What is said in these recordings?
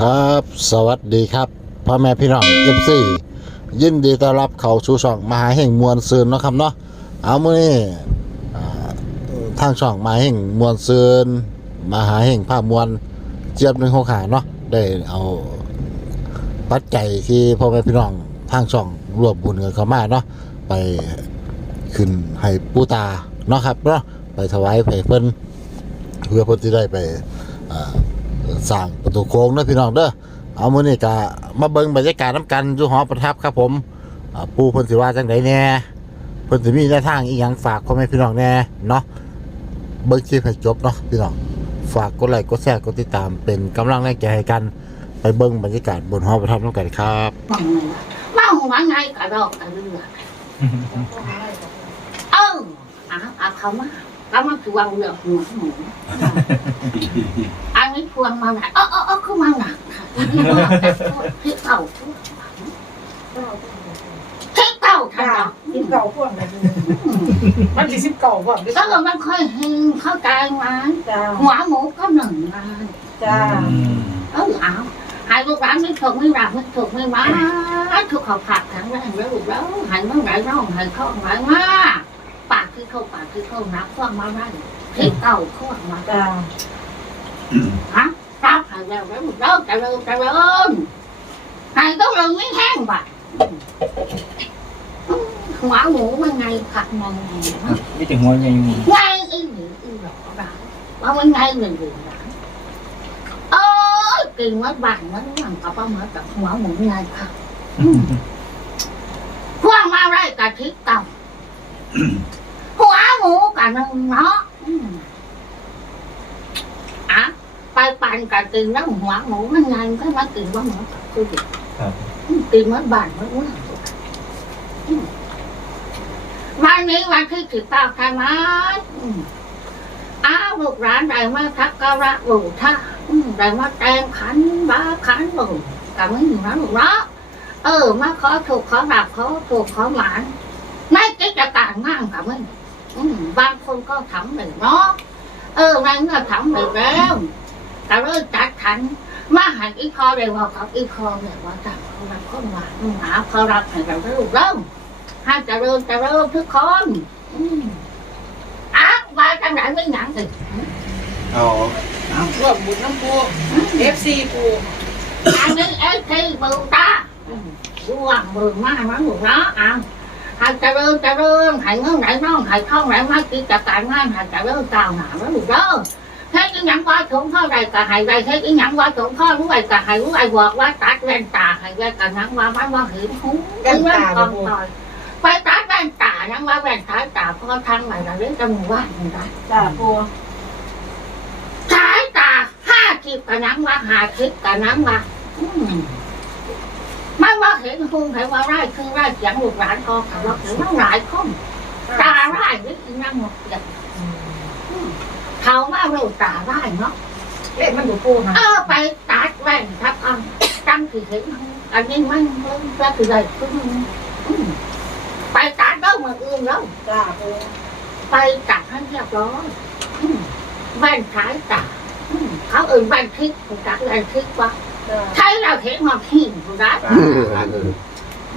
ครับ สวัสดีครับพ่อแม่พี่น้องเอฟซียินดีต้อนรับเขาสู่ช่องมหาแห่งมวลซืนเนาะครับเนาะเอามื้อนี้อ่ทางช่องมหาแห่งมวลซืนมหาแห่งภาพมวลเจี๊ยบหนึ่งหกขาเนาะได้เอาปัจจัยที่พ่อแม่พี่น้องทางช่องรวบบุญกันเข้ามาเนาะไปขึ้นให้ปูตาเนาะครับเนาะไปถวายไปเพิ่นเพื่อเพิ่นที่ได้ไปอ่า สร้างประตูโค้งเด้อพี่น้องเด้อเอามื้อนี้ก็มาเบิ่งบรรยากาศน้ำกันอยู่หอประทับครับผมอ่าปู่เพิ่นสิว่าจังไดแน่เพิ่นสิมีแนวทางอีหยังฝากพ่อแม่พี่น้องแน่เนาะเบิ่งคลิปให้จบเนาะพี่น้องฝากกดไลค์กดแชร์กดติดตามเป็นกำลังแรงใจให้กัน ไปเบิ่งบรรยากาศบนหอประทับน้ำกันครับฟังเลยว่าว่าไงกระดอกกระเรือเออเอาเอาเขามา แล้วมันคือวางเรือหัวหมูอันนี้พวงมาหนักเออเออเออคือมาหนักค่ะที่เก่าที่เก่าท่านจ้าเนาะสิบเก่าพวกนั้นมันสิสิบเก่าพวกก็เราไม่ค่อยเห็นเข้าใจมันจ้าหัวหมูก็หนึ่งงานจ้าเออเอาหายลูกหลานไม่ถูกไม่รักไม่ถูกไม่มาถูกเขาผักทั้งแรงแล้วลูกแล้วหายเมื่อไหร่น้องหายเข้าไหนมาปาก คือเข้าปากคือเข้านับฟังมาได้ที่เก่าเข้ามาจ้าฮะรับหายแล้วแล้วลูกแล้วจะเริ่มจะเริ่มหายต้องเริ่มไม่แห้งบ่ะหัวหมูมันไงผักมันไม่ถึงหัวใหญ่หมูไงอีหรืออีหลอกได้ว่ามันไงหนึ่งหนึ่งได้เออกินมัดบ้านมันมันก็ประมาณกับหัวหมูไงค่ะพวกมาไรกะทิเก่าหั วหมูกะนึงเนาะอะไปปั่นกะกินแล้วหัวหมูมันไงก็มากินว่าหมูกับคือเด็กครับกินมัดบ้านมันอ้วนอืมวันนี้วันที่สิบเก้าใช่ไหมอ้าวลูกร้านได้มาทักการะบูท่าอืมได้มาแตงขันบ้าขันบูกะไม่อยู่นะลูกเนาะเออมาขอถูกขอหลับขอถูกขอหมานไม่กิจการงานกับมึง บางคนก็ทำเลยเนาะเออนั่นก็ทำเลยแล้วแต่เริ่มจัดขันมาหันอีคอเลยว่ากับอีคอเลยว่าจับเขารับคนว่าหาเขารับให้เราได้ลูกเริ่มให้เจะเริ่มจะเริ่มทุกคนอืมอะว่าจังไหนไม่หยังสิเอารวมบุญน้ำปูเอฟซีปูอันนี้เอฟซีบูตาร่วงมือมากนะลูกเนาะอะ หายจะเริ่มจะเริ่มหายเงื่อนไหนน้องหายท่องไหนมากิจการงานหายจะเริ่มกล่าวหนาแล้วลูกเด้อเฮ็ดอีหยังว่าถงพ่อใดก็หายใดเฮ็ดอีหยังว่าถงพ่อรู้ไอ้ก็หายรู้ไอ้บอกว่าตัดแว่นตาหายแว่นกันนังว่ามันว่าเห็นหูแว่นตากองต่อยไปตัดแว่นตายังว่าแว่นตาตาพ่อทางไหนเราเล่นจมูกว่าอย่างไรจ้าปูสายตาห้าทิพกันนังว่าหาทิพกันนังว่าอืม ไม่ว่าเห็นหูเห็นว่าไร่คือไร่เสียงลูกหลานก็ขับรถเห็นว่าหลายคนตาร้ายนี่คือนั่งหมดเลยเขามาเราตาร้ายเนาะเลขมันอยู่ปูนะเออไปตัดแว่นทับอันตั้งคือเห็นอันนี้มันมันก็คืออะไรคือมันอืมไปตัดแล้วมาอื่นแล้วจ้าปูไปตัดให้เรียบร้อยอืมแว่นขายตาอืมเขาเอื่นแว่นทิพย์ตัดแว่นทิพย์ว่าจ้า ใช้เราเห็นมาหินถูกไหม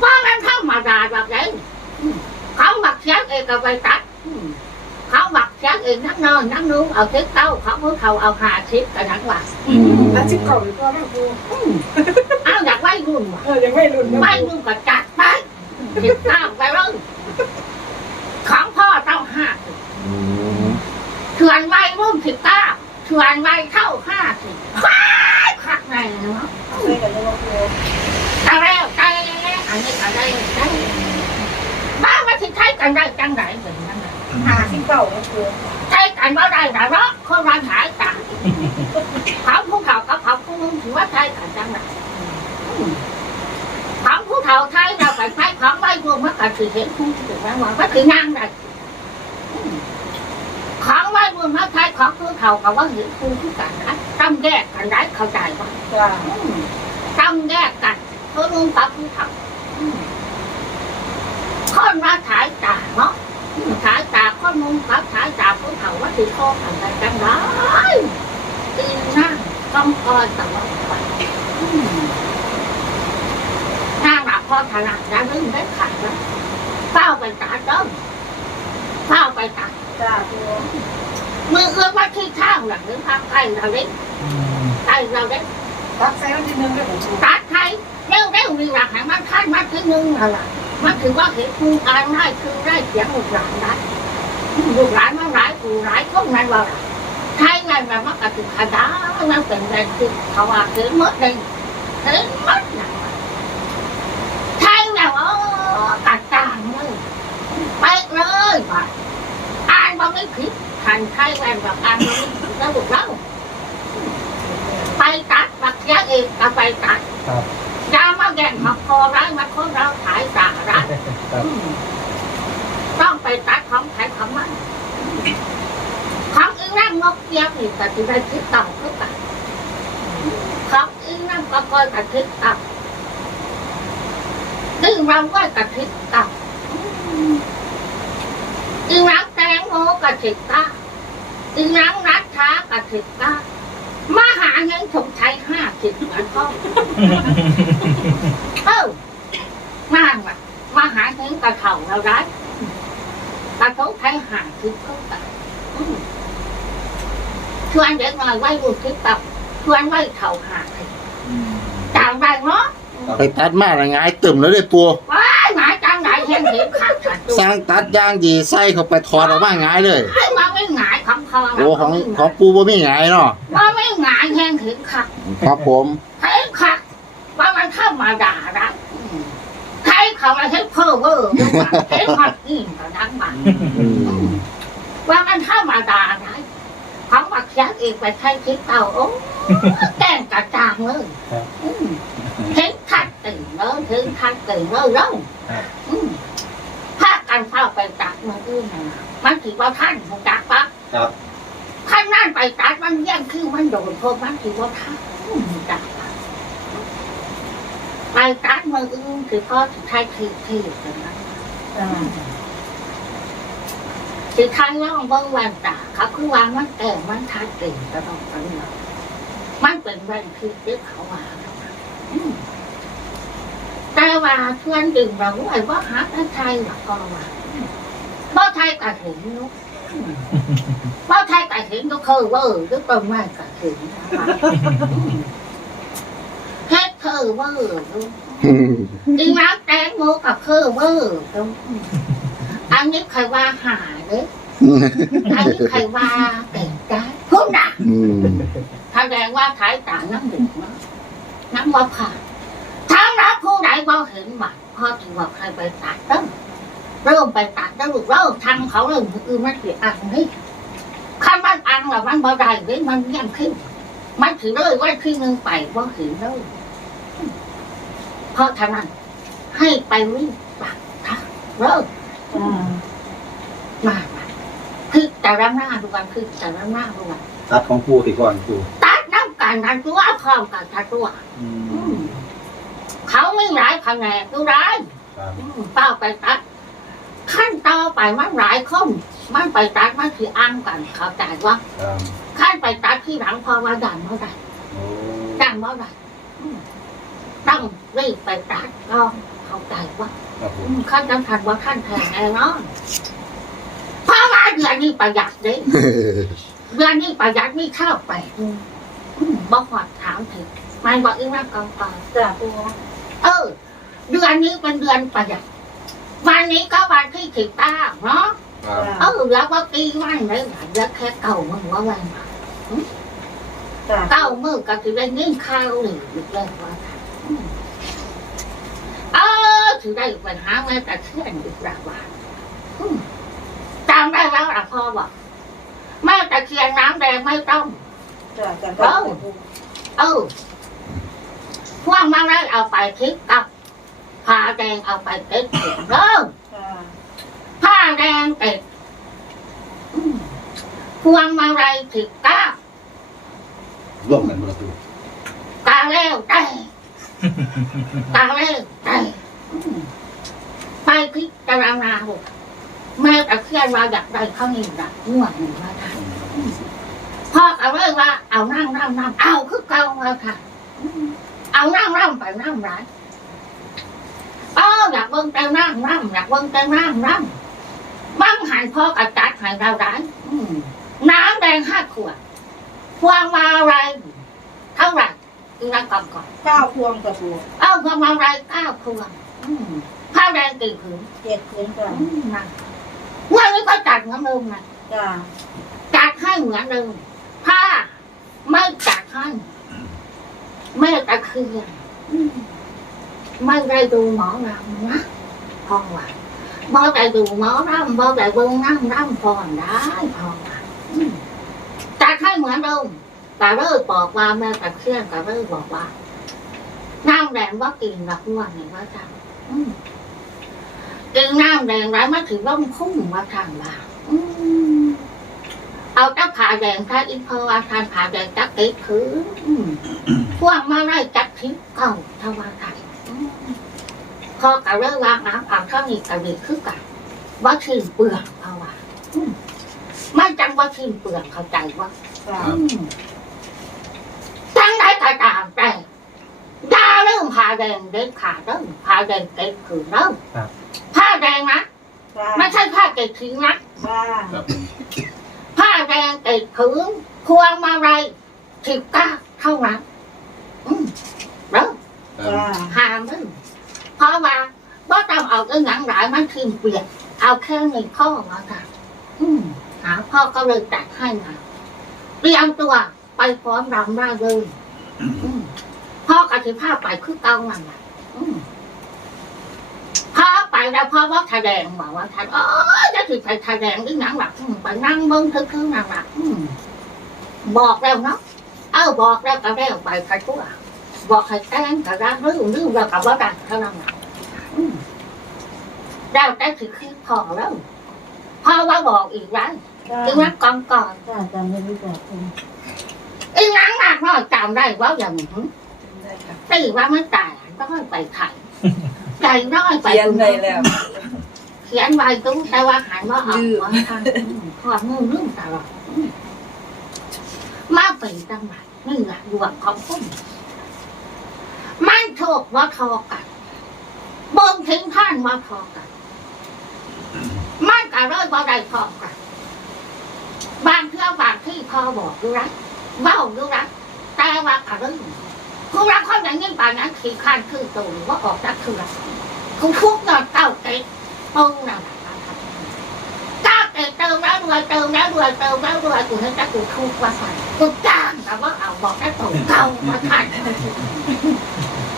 ว่ามันธรรมดาแบบนี้อืมเขาหมักเช้าเองก็ไปตัดอืมเขาบักแจ๊กเองนั่งนอนนั่งนู้เอาทิศเต้าเขาเมื่อเขาเอาหาทิศกันทั้งวันแล้วสิบเก่าหรือตัวแม่ปูเอาอยากไว้รุ่นว่ะเออยังไม่รุ่นไว้รุ่นก็จัดไปทิศเต้าไปเลยของพ่อเต้าห้าสิบชวนไว้รุ่นทิศเต้าชวนไว้เท่าห้าสิบว้ายขัก ไงเนาะใช่กันเอาแล้วตาแล้วอันนี้อะไรได้บ้ามาที่ใช้กันได้จังไหนเหมือนกันหาสิบเก่าแม่ปูใช้กันว่าได้แต่ละคนรันหายต่างเขาผู้เฒ่ากับเขาผู้นุ่งถือว่าใช้กันจังไหนของผู้เฒ่าใช้เราไปใช้ของไม่รวมมันก็ถือเห็นผู้ถือแม้ว่าก็ถือนั่งได้ ของไม่รวมมันใช้ของผู้เฒ่ากับว่าเห็นผู้ที่กันนะต้องแยกกันได้เข้าใจว่าจ้าต้องแยกกันผู้นุ่งกับผู้เฒ่าคนมาขายตาเนาะขายตาคนนุ่งกับขายตาผู้เฒ่าว่าถือข้อกันได้จังไรตีนั่งต้องคอยตลอดไปนางหลับพอถนัดจะลืมได้ขาดแล้วเฝ้าไปตัดต้นเฝ้าไปตัดจ้าปู มือเอื้อมว่าที่ข้างหลังหรือข้างใกล้เราเล็กอืมใกล้เราเล็กตักใส่วันที่หนึ่งได้ผมปูตัดไทยเร็วเร็วมีหลักฐานมันขั้นมาถึงนึงอะไรมันถือว่าเห็นคูอ่านได้คือได้เสียงลูกหลานได้ลูกหลานมันหลายกูหลายคนมันว่าไทยนั่นมันก็ถือขดามันเป็นแรงคือเขาว่าเห็นมดเลยเห็นมดนะไทยแล้วอ๋อตัดจางเลยไปเลยไปอ่านบ่ไม่ผิด ทันไทยแวนแบบอ่านบ่ไม่ผิดแล้วลูกเราไปตัดบักยะเองก็ไปตัดครับยามาแก่งมาคอร้ายมาคนเราขายสาระต้องไปตัดของขายของมันของอึ้งนั่งนกเกียบนี่แต่ที่ได้คิดต่ำก็กันของอึ้งนั่งก็คอยกระทิดต่ำดึงเราไว้กระทิดต่ำอึ้งนั่งแตง โมกระทิดต่ำอึ้งนั่งนัดช้ากระทิดต่ำมาหาเงินสมใช้ห้าสิบเหมือนพ่อเออมาว่ะมาหาเงินกระเข่าเราได้กระทุ้งไทยห่างคือเขาตัดชวนเด็กน้อยไว้บุญทิพย์ตับชวนไว้เข่าห่างอืมจางได้เนาะไปตัดมาละไงายตึมแล้วเด้ปูว้ายหมายจางไหนเห็นเห็นขาดขาดตัว สร้างตัดอย่างดีใส่เข้าไปถอดออกมาหงายเลย ให้มาไม่หงายของเขาโอ้ของของปูบ่มีหงายเนาะว่าไม่หงายเห็นเห็นขาดครับผมเห็นขาดว่ามันเข้ามาด่าได้ใครเขามาเห็นเพ้อเวอร์เห็นขาดอิ่มกับดังบังอืมว่ามันธรรมดาไงเขาบักยักเองไปใช้คิดเก่าโอ้แก้งกระจางเลยอืมถึงทัดตื่นเลยถึงทัดตื่นเลยแล้ว อืมพากันเข้าไปตัดมันอื่นน่ะมันถือว่าท่านของจักปะครับท่านนั่นไปตัดมันเยี่ยงคือมันโดนเพราะมันถือว่าท่านอืมจักปะไปตัดมันอื่นคือพ่อถือไทยคือคือกันนะจ้าคือทางน้องเบิ่งแว่นตาเขาคือวางมันแต่มันทัดเก่งก็ต้องไปเนาะมันเป็นแว่นคือเด็กเขาวางอืม แต่ว่าชวนดื่มเราไว้ว่าหาท่านไทยหรอกก็ว่าบ่ไทยก็เห็นนุ๊กบ่ไทยก็เห็นก็เคยเวอร์ก็ต้นไม้ก็เห็นนะคะเคยเวอร์ลูกดีน้ำแตงโมกับเคอเวอร์ตรงอันนี้ใครว่าหาเลยอันนี้ใครว่าแต่งกายพูดนะแสดงว่าขายต่างน้ำดื่มนะน้ำว่าผ่าน ทั้งนั้นผู้ใดบ่เห็นบัตรพอถือว่าใครไปตัดต้นเริ่มไปตัดแล้วลูกเริ่มทำเขาเริ่มอือมันเสียอันนี่ขั้นมันอันแล้วมันบ่ได้เลยมันเยี่ยมขึ้น มันถือเลยว่าขึ้นหนึ่งไปบ่เห็นเลยเพราะฉะนั้นให้ไปวิ่งปักทางเริ่มจ้ามามาคือแต่ละหน้าดูกันคือแต่ละหน้าดูกันตัดของปูติก่อนปูตัดน้ำกันทันตัวพร้อมกันทันตัว อือืมม เขาไม่หลายแผนกดูร้ายครับอืมเป้าไปตัด ขั้นต่อไปมันหลายคนมันไปตัดมันคืออ้างกัน เข้าใจว่าครับขั้นไปตัดที่หลังพอว่าดันเมื่อไหร่โอ้ดันเมื่อไหร่อืมต้องรีบไปตัดก็เข้าใจว่าครับผอืมมขั้นจำทันว่าขั้นแทนแน่นอนเพราะว่าเดือนนี้ประหยัดเด้เดือนนี้ประหยัดไม่เข้าไปอืมอืมบอกหอดถามถึงไม่บอกอีกนะกองกองจ้าปู เออ เดือนนี้เป็นเดือนประหยัดวันนี้ก็วันที่สิบเก้าเนาะครับเออแล้วก็ปีวันเลยเหลือแค่เก้ามือว่าวันจ้าเก้ามือก็ถือได้เงินข้าวหรือเรื่องว่าอืมเออถือได้ปัญหาแม่แต่เชื่อนอีกแล้วว่าอืมจำได้แล้วล่ะพ่อบอกแม่ตะเคียนน้ำแดงไม่ต้องจ้าจ้าจ้าปูเออ พวกมาได้เอาไปทิศกับผ้าแดงเอาไปเต็ดเขียนเด้อจ้าผ้าแดงเต็ดอืมพวงมาลัยถิดก้าร่วมกันหมดเลยปูตาแล้วแต่ตาแล้วแต่อืมไปพิจารณาบุแม่ตะเคียนว่าอยากได้ข้าวเหนียวดักง่วงหนึ่งว่าได้พ่อเอาเลยว่าเอานั่งนั่งนั่งเอาคือเก่าว่าค่ะอืม เอานั่งร่ำไปนั่งร้านเอออยากเบิ่งแต่นั่งร่ำอยากเบิ่งแต่นั่งร่ำบ้างหันพ่อกระจัดหันเราร้านอืมน้ำแดงห้าขวดพวงมาอะไรเท่าไหร่ดูนั่งก่อนก่อนเก้าพวงกับปูเอาพวงมาอะไรเก้าพวงอืมผ้าแดงกี่ผืนเจ็ดคืนก่อนอืมนะเมื่อนี้ก็จัดเหมือนเดิมนะจ้าจัดให้เหมือนเดิมถ้าไม่จัดให้ แม่ตะเคือนไม่ได้ดูหมอรำนะพ่อว่าบ่ได้ดูหมอรำบ่ได้เบิ่งนั่งรำพอนได้พ่อว่าอืมจัดให้เหมือนเดิมแต่เลิกบอกว่าแม่ตะเคือนแต่เลิกบอกว่าน้ำแดงว่ากินดอกบัวเนี่ยว่าจังกินน้ำแดงไรมาถึงร่มคุ้มว่าทางบ้าอืม เอาตะผ่าแดงถ้าอีพออาทานผ่าแดงจักติดถืออืมพวกมาได้จักทิพเก่าทวารกันอืมพอกะเริ่มวางน้ำเอาเท่านี้กะดีคือกันว่าชื่นเปลือกเพราะว่าอืมไม่จังว่าชื่นเปลือกเข้าใจว่าจ้าจังได้ก็ตามแต่ดาเริ่มผ่าแดงเด็ดขาดเริ่มผ่าแดงเต็มผืนเริ่มผ้าแดงนะจ้าไม่ใช่ผ้าเกล็ดทิ้งนะ ดงติดผืนพวงมาลัยสิบเก้าเท่านั้นอืมเด้อครับจ้าหามเด้อเพราะว่าบ่ต้องเอา cái หนังหลายมันขึ้นเปลี่ยนเอาแค่หนึ่งข้อมาค่ะอืมหาพ่อก็เลยจัดให้มาเตรียมตัวไปพร้อมรำได้เลยพ่อกสิภาพไปคือเก่านั่นแหละพ่อ แล้วพ่อว่าแสดงบอกว่าท่านเออจะถึงไปแสดงที่หนังหลักอืมไปนั่งเบิ้งทึกคือหนังหลักอืมบอกแล้วเนาะเออบอกแล้วก็แล้วไปกันตัวบอกให้แต่งกับร่างรู้รู้แล้วกับว่าดังเท่านั้นแหละอืมแล้วแต่ถึงคือพอแล้วพ่อว่าบอกอีกแล้วจ้าถึงนักกองก่อนจ้าจำไม่รู้จักคุณอีหนังหนักน้อยจำได้ว่าอย่างนี้ตีว่าไม่ตายต้องไปไข่ ใจน้อยไปเขียนไปแล้วเขียนไว้ตุ้งแต่ว่าหันว่าออกว่าทางขอมือเรื่องตลอดอืมมาเป็นจังหวะนี่แหละดวงของพุ่มมันโชคว่าทอกันเบิ่งถึงท่านว่าทอกันมันก็เลยว่าได้ทอกันบางเทื่อบางที่พอบอกดูรักเบ้าดูรักแต่ว่าก็เรื่อง ผู้รักเขาอย่างนี้ป่านนั้นขี่ข้านคือตัวหรือว่าออกจากคือรักคุณทุกนอนเต้าเตะปงนั่นแหละครับก้าเตะเติมแล้วรวยเติมแล้วรวยเติมแล้วรวยกูเห็นแต่กูทุกว่าใส่นกูจ้างแต่ว่าเอาบอกได้ตัวเก่ามาทัน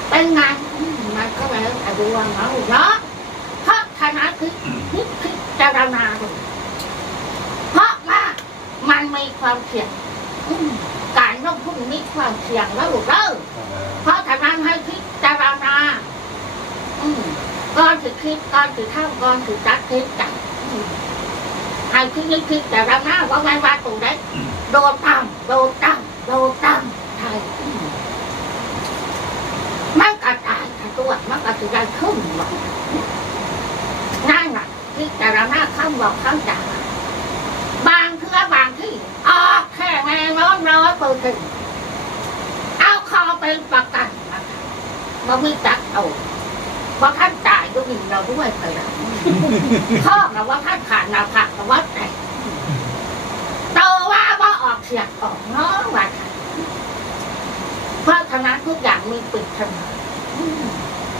เป็นงอืมมันก็แล้วแต่ดวงเราเนาะเพราะคณะคือคิดพิจารณาดูเพราะว่ามันมีความเสี่ยง การลงทุนมีความเสี่ยงแล้วลูกเด้อเพราะฉะนั้นให้พิจารณาอืมก่อนถือคิดก่อนถือข้ามก่อนถือจัดคิดจัดอืมให้พิจิตพิจารณาว่าไม่ว่าตรงไหนโดนตั้งโดนตั้งโดนตั้งใช่อืมมันกระจายกระตัวมันก็จะได้ขึ้นหมดนั่นแหละพิจารณาคำบอกคำจ่าบางเทื่อบางที่ออกแค่แม่ร้ อนร้อยเปอร์เซ็นต์เอาคอเป็นประกันนะคะมาไม่จักเอาเพราะท่านจ่ายก็มีเราด้วยไปแล้วพ่อกับว่าท่านขาดนาผักกับว่าแต่โตว่าว่าออกเสียงออกเนาะว่าเพราะฉะนั้นทุกอย่างมีปิดเสมอ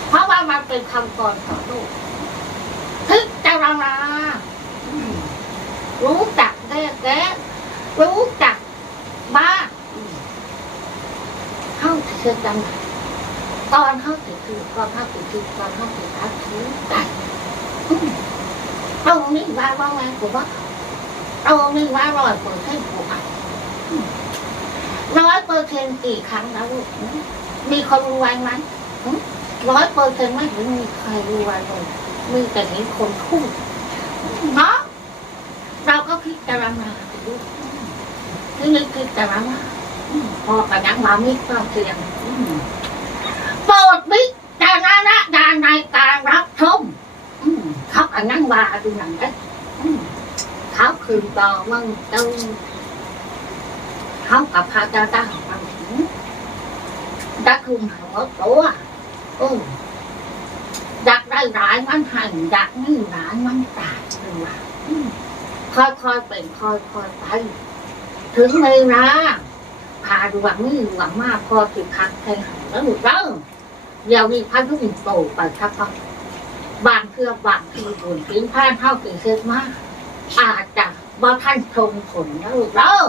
เพราะว่ามันเป็นคำกรต่อลูกพิจารณาอืมรู้จักแก้แก้รู้จักบ้า เข้าถือกันตอนเข้าถือคือตอนเข้าถือคือตอนเข้าถือคัดถือกันอืมตรงนี้ว่าว่าไงผมว่าตรงนี้ว่าร้อยเปอร์เซ็นต์ผมอะร้อยเปอร์เซ็นต์กี่ครั้งแล้วลูกมีคนรวยไหมอืมร้อยเปอร์เซ็นต์ไม่เห็นมีใครรวยเลยมีแต่เห็นคนทุ่มเนาะเราก็พิจารณาดูอืมที่นี่พิจารณา พอกันยังมามีความเสี่ยงโปรดวิจารณญาณในการรับชมอืมเขากันยังว่าดูหนังได้อืมเขาคืนต่อมึงตึงเขากับพระเจ้าตั้งความถึง đã thương họ của ừ đặt đây đại มัน hành đặt นี่หลายมันตายเลยว่ะอืมค่อยๆเป็นค่อยๆไปถึงเวลา พาดวงนี่หวังมากพอสิพักแทงหันแล้วหลุดแล้วเดี๋ยวนี้พักทุกโตไปครับพ่อบางเพื่อบางทีบุญทิ้งพลาดเท่าตีเซ็ตมาก อาจจะบ่ท่านชมผลแล้วหลุดแล้ว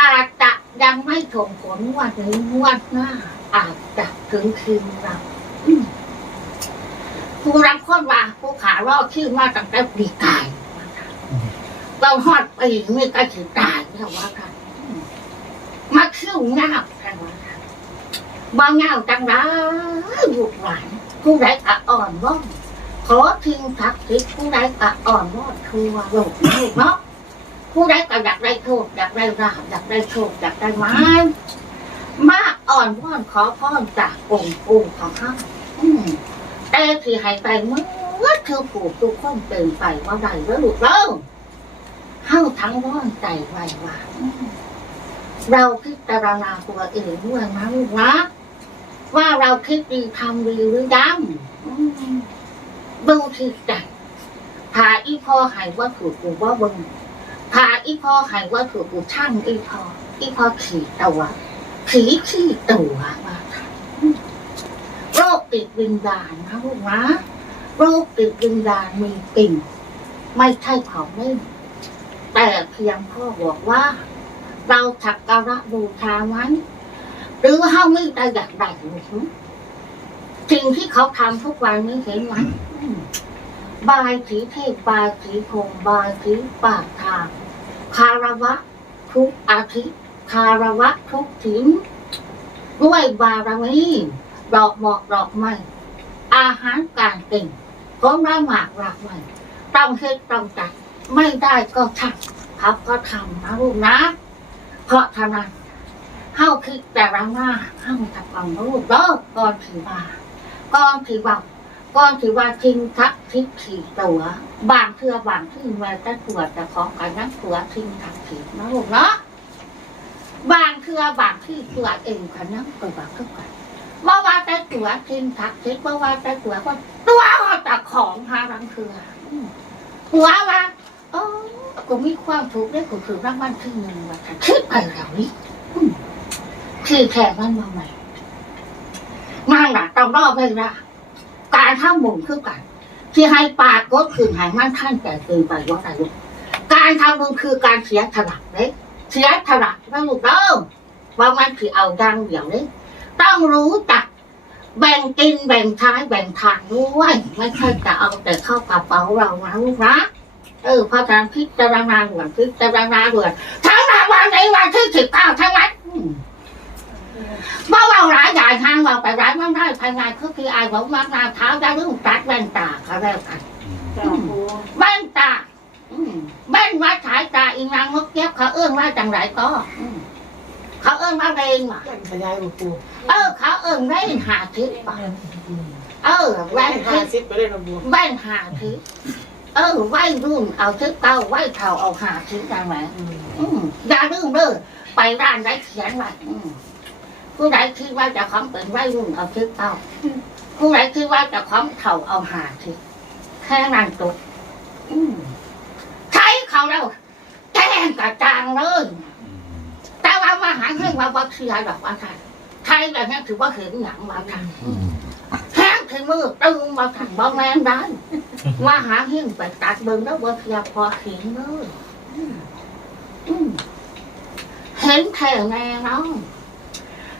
อาจจะยังไม่ชมผลวันนี้งวันหน้า อาจจะถึงคืนเราผู้รับคนว่าผู้ขารอดชื่อมาตั้งแต่ปีกายเราหอดไปีนี่ก็ถือตายแล้วว่าค่ะ มาคิ้วเงากันว่าค่ะบ่เงาจังได้บุกหลานผู้ใดกะอ่อนว่องขอทิ้งทักทิศผู้ใดกะอ่อนว่องทัวโลกโลกเนาะผู้ใดก็อยากได้โชคอยากได้ราบอยากได้โชคอยากได้ไม้มาอ่อนว่อนขอพรจากองค์ปู่ของเขาแต่ที่ให้ไปเมื่อเธอผูกทุกคนเป็นไปว่าใดแล้วลูกเล่าเข้าทั้งร้อนใจไว้ว่า เราพิจารณาตัวเองด้วยนะลูกนะว่าเราคิดดีทำดีหรือยังดูที่ใจพาอีพ่อใหายว่าถูกกูว่าบึงพาอีพ่อใหายว่าถูกกูช่างอีพ่ออีพ่อขี่ตัวขี่ขี่ตัวว่าโรคติดวิญญาณนะลูกนะโรคติดวิญญาณมีจริงไม่ใช่ของเล่แต่เพียงพ่อบอกว่า เราสักการะบูชามันหรือเฮาไม่ได้อยากได้หรือสิ่งที่เขาทำทุกวันนี้เห็นไหมอืมบายสีเทพบายสีพงบายสีปากทางคารวะ ทุกอาทิตย์คารวะทุกถิงด้วยบารมีดอกหมอกดอกไม้อาหารการกินผลไม้หมากรากไม้ต้องเฮ็ดต้องจัดไม่ได้ก็ช่างเขาก็ทำนะลูกนะ เพราะฉะนั้นเข้าคิดแต่ละหน้าเข้าทำความรู้เด้อก่อนถือว่าก่อนถือว่าก่อนถือว่าทิ้งทักทิ้งขี่ตัวบางเทือบางที่แม้แต่ตัวแต่ของกันนั้นตัวทิ้งทักขี่นะลูกเนาะบางเทือบางที่ตัวเองกันนั้นตัวทุกกันว่าว่าแต่ตัวทิ้งทักทิ้งว่าว่าแต่ตัวก็ตัวก็แต่ของหารังเทืออืมหัวว่า โอ้กูมีความทุกข์ได้กูถือรางวัลที่หนึ่งว่าฉันคิดไปแล้วนี่คือแค่มันมาใหม่มันน่ะต้องรอเวลาการทำหมุนคือกันที่ให้ปากกดคืนใหายมั่นท่านแต่เกินไปว่าอะไรการทำบุญคือการเสียถลักเลยเสียถลักนะลูกเด้อว่ามันคือเอาดังเดี๋ยวนี้ต้องรู้จักแบ่งกินแบ่งใช้แบ่งทางด้วยไม่ใช่จะเอาแต่เข้ากระเป๋าเรานะลูกนะ เออเพราะการพิจารณาด่วนพิจารณาด่วนทั้งนั้นวันในวันที่สิบเก้าทั้งนั้นอืมเมื่อเราหลายอย่างทางเราไปร้านมันได้ภายในคือพี่อายผมมากนาเท้าได้เรื่องตัดแว่นตาเขาแล้วกันจ้าปูแว่นตาอืมแว่นวัดสายตาอีนางมกเก็บเขาเอื้อนว่าจังไรก็อืมเขาเอื้อนว่าเรงว่ะเล่นขยายปูเออ เขาเอื้อนเรงหาทิพย์ป่ะเออแว่แว่นนทิห้าพย์สิบไปเลยนะปูแว่นหาทิพย์ เออไหวรุ่นเอาทิพย์เก้าไหวเท่าเอาหาทิพย์ได้ไหมอืมอย่าลืมเด้อไปร้านได้เขียนไว้อืมผู้ใดคิดว่าจะของเป็นไหวรุ่นเอาทิพย์เก้าผู้ใดคิดว่าจะของเท่าเอาหาทิพย์แค่นั้นจบอืมใช้เขาแล้วแจ้งกระจางเลยแต่ว่ามาหาเรื่องว่าว่าเชื่อดอกว่าท่านใครแบบนี้ถือว่าเห็นหนังว่าท่านอืมแห้ง ถึงมือตึงมาท่านบอแรงได้มาหาเรื่องไปตัดเบิ้งแล้วว่าเพียพอเห็นเลยอือเห็นแค่แน่เนาะ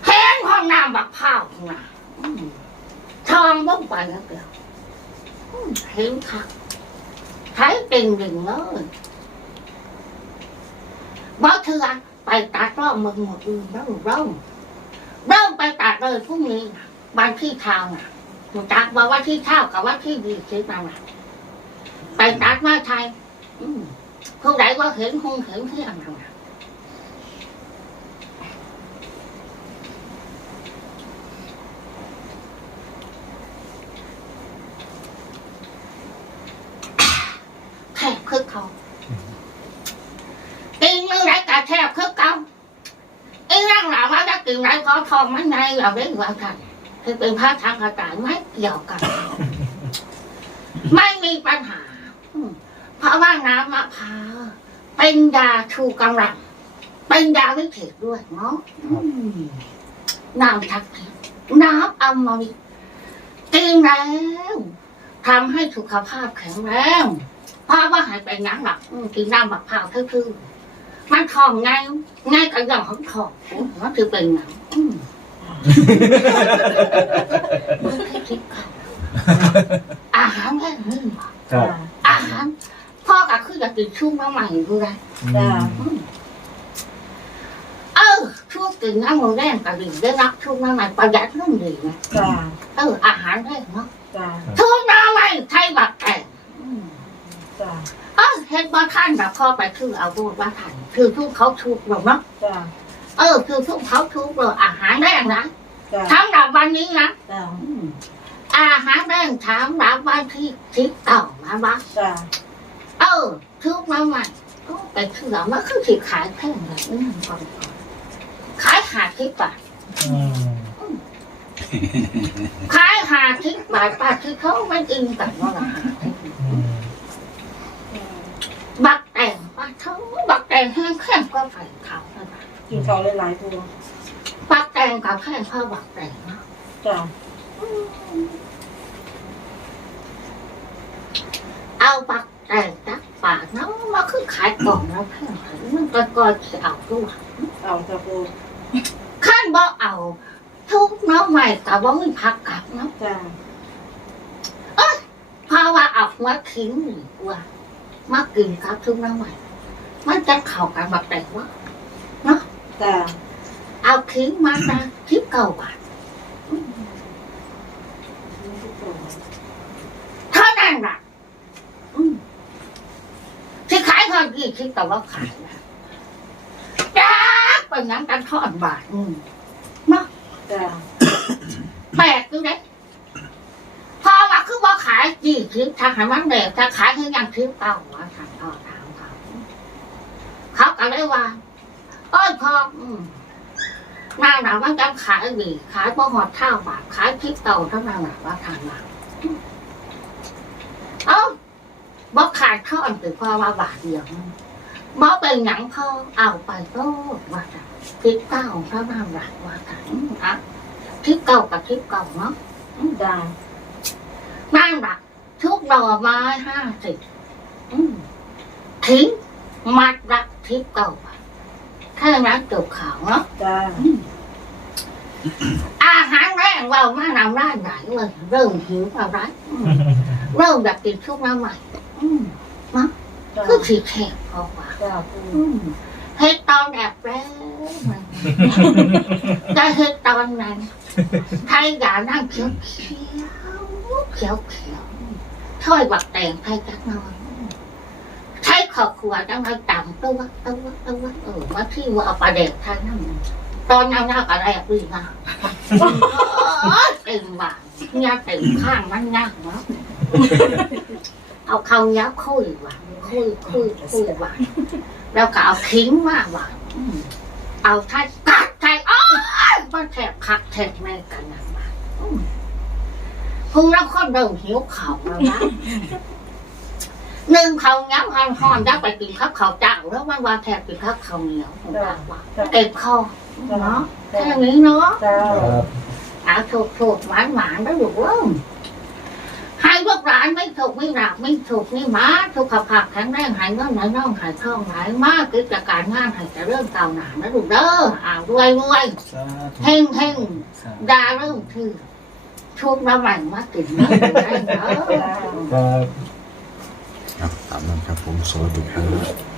เห็นห้องน้ำบักเผาน่ะทองบ้องไปแล้วเดียวเห็นค่ะใช้เป็นหนึ่งเลยบอกเถื่อไปตัดรอบมืองหมดอื่นแล้วร่มเริ่มไปตัดเลยพรุ่งนี้น่ะวันที่ท้าน่ะ ตัดว่าว่าที่เท้ากับว่าที่ดีคิดมาน่ะไปตัดมาไทยผู้ใดว่าเห็นคงเห็นเที่ยงน่ะแทบคือเขากินมือไรกะแทบคือเก่าไอ้ร่างหลาว่าจะกินไรเพราะทองมันไงเราได้ว่ากัน คือเป็นพระทางกระต่ายไม่เกี่ยวกัน ไม่มีปัญหา เพราะว่าน้ำมะพร้าวเป็นยาชูกำลัง เป็นยาวิเศษด้วยเนาะน้ำทักน้ำอมฤตกินแล้วทำให้สุขภาพแข็งแรงเพราะว่าหายไปนังหลักอืมกินน้ำมะพร้าวคือๆมันทองง่ายง่ายกับอย่างของทองมันคือเป็นหนัง มมันแค่คิดเอาอาหารแค่นี้ครับอาหารพ่อก็คืออยากกินชุ่มมาใหม่ดูได้จ้าเออช่วงกินน้ำมันแรงก็ดีได้รับชุ่มมาใหม่ประหยัดเรื่องดีนะจ้าเอออาหารแรงเนาะจ้าชุ่มมาใหม่ใช่บักแต่อืมจ้าเออเห็นบ้านท่านแบบพ่อไปคือเอาดูว่าท่านคือทุกเขาทุกหรอกเนาะจ้า เออคือทุกเขาทุกเลยอาหารแรงนะจ้าทั้งดับวันนี้นะจ้าอืมอาหารแรงถามดับวันที่ทิศเก่ามาบ้างจ้าเออทุกมาใหม่ก็ไปคือเอามาคือสิขายแพงเลยอืมก่อนขายหาทิบบาทขายหาทิบบาทบาทคือเขาไม่อินกันว่าละบักแต่งบักเขาบักแต่งแห้งแค่ก็ ใส่เขาเท่านั้นกินข้าวหลายๆตัวบักแต่งกับแค่พ่อบักแต่งเนาะจ้าเอาบักแต่งจักปากเนาะมาคือขายกล่องแล้วแพงมันก็ก่อนจะเอาด้วยเอาจ้าปูขั้นบ่เอา ทุกน้องใหม่กับว่ามีพักกลับเนาะจ้าเพราะว่าเอาหัวทิ้งดีกว่ามากินครับทุกน้องใหม่ มันจะเข้ากันแบบแต่ว่า จ้าเอาทิ้งมานะทิ้งเก่าบาทเท่านั้นน่ะอืมที่ขายคนกี่คิดแต่ว่าขายนะจ้าเป็นงั้นกันทอดบาทอืมจ้าแปลกดูเลยพอว่าคือว่าขายกี่คิดทางหันมันแดกจะขายให้ยังคิดเก่าว่าทางทอดถามเขาเขาก็เลยว่า เอ้ยพออืมนางหนาว่าจะขายดีขายบ่หอดเท่าบาทขายคิดเก่าเท่านั้นแหละว่าทางหลังเอ้าบ่ขาดท่อนถือพอว่าบาทเดียวบ่เป็นหนังพอเอาไปก็ว่าจะคิดเก่าเท่านั้นแหละว่าทางอะคิดเก่ากับคิดเก่าเนาะจ้นั่นแหละทุกดอกไม้ห้าสิบทิ้งมัดรักทิพย์เก่า ไปแค่นั้นจบข่าวเนาะจ้าอาหารแรงเรามานำร้านไหนเลยเริ่มหิวอะไรอืมเริ่มอยากกินชุกน้ำใหม่อืมจ้าคือสีแขกพอว่าจ้าปูอืมเฮ็ดตอนแอบแล้วมันได้เฮ็ดตอนนั้นใครอยากนั่งเขียวเขียวเขียวเขียวช่วยบักแต่งใครจักหน่อยใช้ ขอบขวดจังเลยต่ำตัวตัวตัวเออมาที่ว่าเอาปลาเด็กทางนั้นตอนนั้นน่าอะไรอะพี่นะต็มบาเนี่ยต็มข้างมันยากเนาะเอาเขายับคุยว่ะคุยคุยคุยว่ะแล้วก็เอาทิ้งมาว่ะเอาไทยกัดไทยอ้อยมันแทบคักแทบแม่กันนะว่ะอืมพวกเราคนเริ่มหิวข่าวแล้วนะ หนึ่งเขาย้ำหันหอนยักไปกินข้าวเขาวเจ้าแล้วมันว่าแทบกินข้าวเขาวเหนียวของเราว่ะเก็บคอเนาะแค่นี้เนาะจ้าเอาถูกถูกหวานหวานได้อยู่เว้ยให้พวกร้านไม่ถูกไม่หลับไม่ถูกนี่มาสุขภาพแข็งแรงหายเงินหายน้องหายทองหายมากกิจการงานหายจะเริ่มเก่าหนานะลูกเด้ออ่ารวยรวยเฮงเฮงดาเริ่มถือชุบน้ำมันมากินเนื้อได้เนาะจ้า ครับตามนั้นครับผมสวัสดีครับ